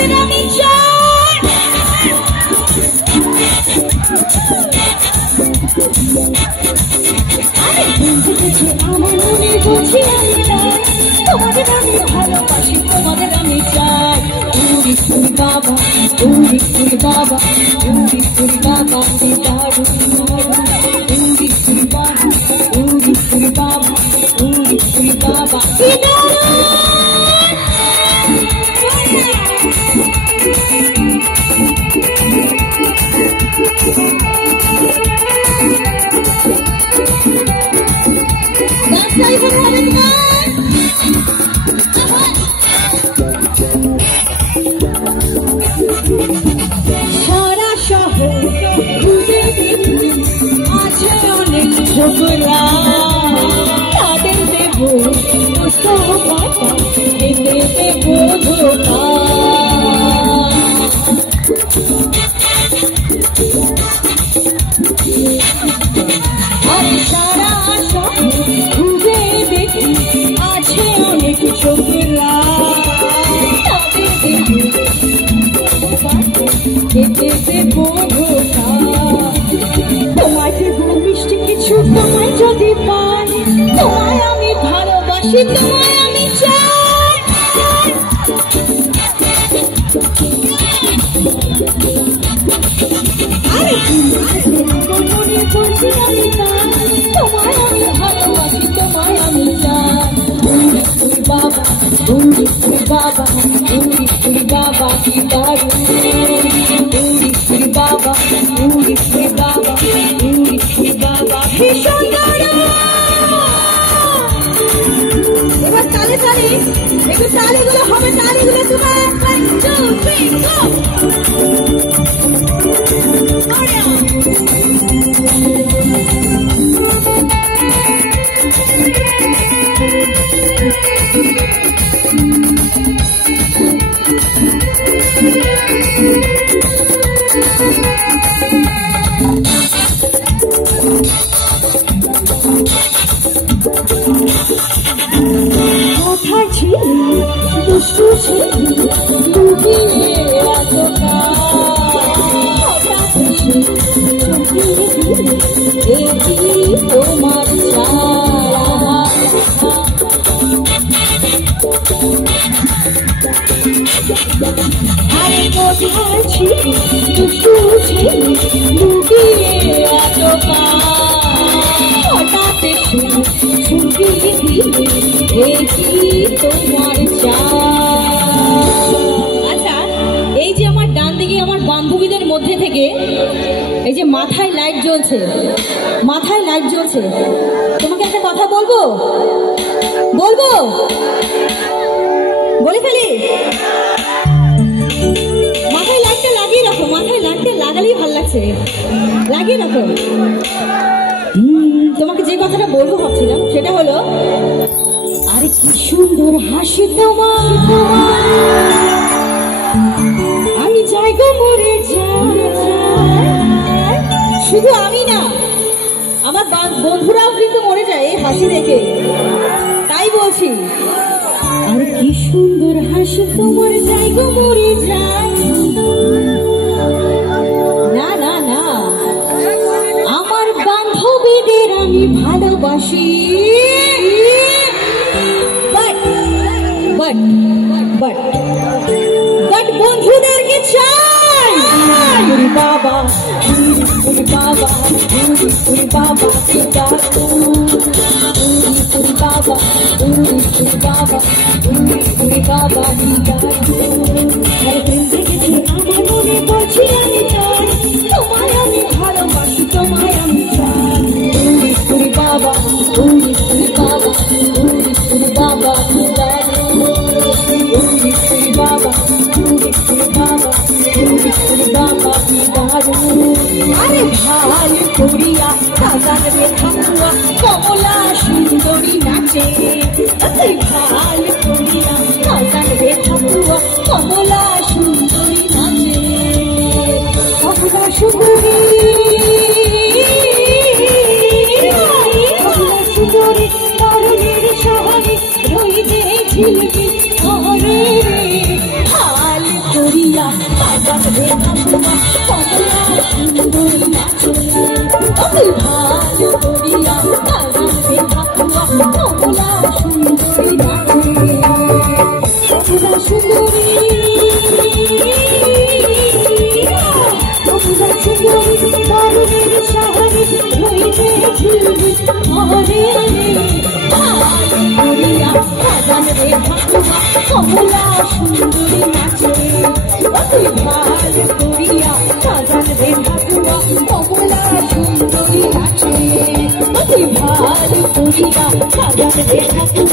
তোমাদের আমি চাই। আরে বুঝেছে আমার মনে বলছি আমি তাই, তোমাদের আমি ভালোবাসি, তোমাদের আমি চাই। উড়ি উড়ি বাবা, উড়ি উড়ি বাবা, উড়ি উড়ি বাবা, কি দারুণ উড়ি উড়ি বাবা, উড়ি উড়ি বাবা, উড়ি উড়ি বাবা, কি দারুণ। সারা শহর ঘুরে আছে অনেক ছোকরা, তাদের দেব এতে দেব ধোকা। আরে সারা শহর ঘুরে দেখি আছে অনেক ছোকরা, তাদের দেব এতে দেব ধোকা। তোমায় দেব মিষ্টি কিছু, তোমায় যদি পাই, তোমায় আমি ভালোবাসি, তোমায় আমি চাই। আরে মনে বলছি আমি তাই, তোমায় আমি ভালোবাসি, তোমায় আমি চাই। উড়ি উড়ি বাবা, উড়ি উড়ি বাবা, উড়ি উড়ি বাবা, কি দারুণ উড়ি উড়ি বাবা, উড়ি উড়ি বাবা, উড়ি উড়ি বাবা, ভীষণ দারুণ। এবার তালে তালে একটু তালিগুলো হবে, তালিগুলো তোমার 1 2 3 গো। কোথায় ছিলি দুষ্টু ছিলি, লুকিয়ে এত হঠাৎ এসে চোখে দিলি, এটি তোমার আরে কোথায় ছিলি দুষ্টু ছিলি, লুকিয়ে এত হঠাৎ এসে চোখে দিলি, এটি তোমার আচ্ছা, এই যে আমার ডান দিকে আমার বান্ধবীদের মধ্যে থেকে এই যে মাথায় লাইট জ্বলছে, মাথায় লাইট জ্বলছে, তোমাকে একটা কথা বলবো, বলবো বলে ফেলি। মাথায় লাইটটা লাগিয়ে রাখো, মাথায় লাইটটা লাগালেই ভালো লাগছে, লাগিয়ে রাখো। তোমাকে যে কথাটা বলবো ভাবছিলাম সেটা হলো, আরে কি সুন্দর হাসি তোমার, আমি যাই গো মরে যাই। শুধু আমি না, আমার বন্ধুরাও কিন্তু মরে যায় এই হাসি দেখে, তাই বলছি। আরে কি সুন্দর হাসি তোমার, যাই গো মরে যাই। না না না, আমার বান্ধবীদের আমি ভালোবাসি, বাট বন্ধুদেরকে চাই। উড়ি বাবা, উড়ি বাবা, উড়ি বাবা, উড়ি বাবা, উড়ি বাবা, উড়ি বাবা, আরে প্রেম দেখেছি আমার মনে বলছি আমি চাই, তোমায় আমি ভালোবাসি, তোমায় আমি চাই। উড়ি বাবা, উড়ি বাবা, উড়ি বাবা, আরে ভাল করিয়া বাগান রে থাকুয়া কমলা সুন্দরী নাচে, ভাল করিয়া বাগান রে থাকুয়া কমলা সুন্দরী নাচে, কমলা সুন্দরী সুন্দরী তরুণীর শহরে রইতে ঝিলবি ভাল সুন্দরিয়া বাজান রে ঠাকুমা কমলা সুন্দরী নাচে আমি ভালো করিয়া বাজান রে ঠাকুমা কমলা সুন্দরী নাচে কমলা সুন্দরী কমলা সুন্দরী দারুণের শহরে রইবে ঝুলবে ঘরে করিয়া বাজান রে ঠাকুমা কমলা সুন্দরী নাচে অতি ভালো করিয়া বাজান রে ঠাকুমা কমলা সুন্দরী নাচে অতি ভালো করিয়া বাজান রে ঠাকুমা